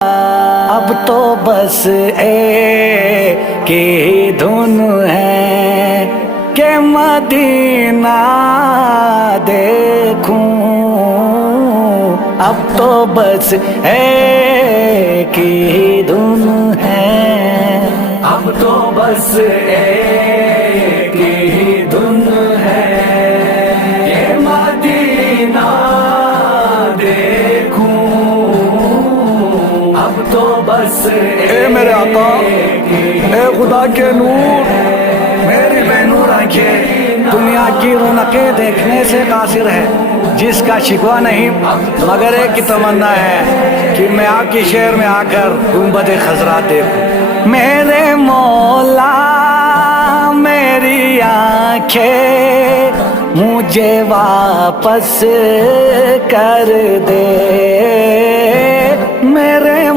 اب تو بس ایک ہی دھن ہے کہ مدینہ دیکھوں، اب تو بس ایک ہی دھن ہے، اب تو بس ایک ہی دھن ہے کہ مدینہ دیکھوں، اب تو بس اے میرے آقا، اے خدا کے نور، میری بے نور آنکھیں دنیا کی رونقیں دیکھنے سے قاصر ہے، جس کا شکوہ نہیں مگر ایک کی تمنا ہے کہ میں آپ کی شہر میں آ کر گنبد خضرا دیکھوں۔ میرے مولا میری آنکھیں مجھے واپس کر دے، میرے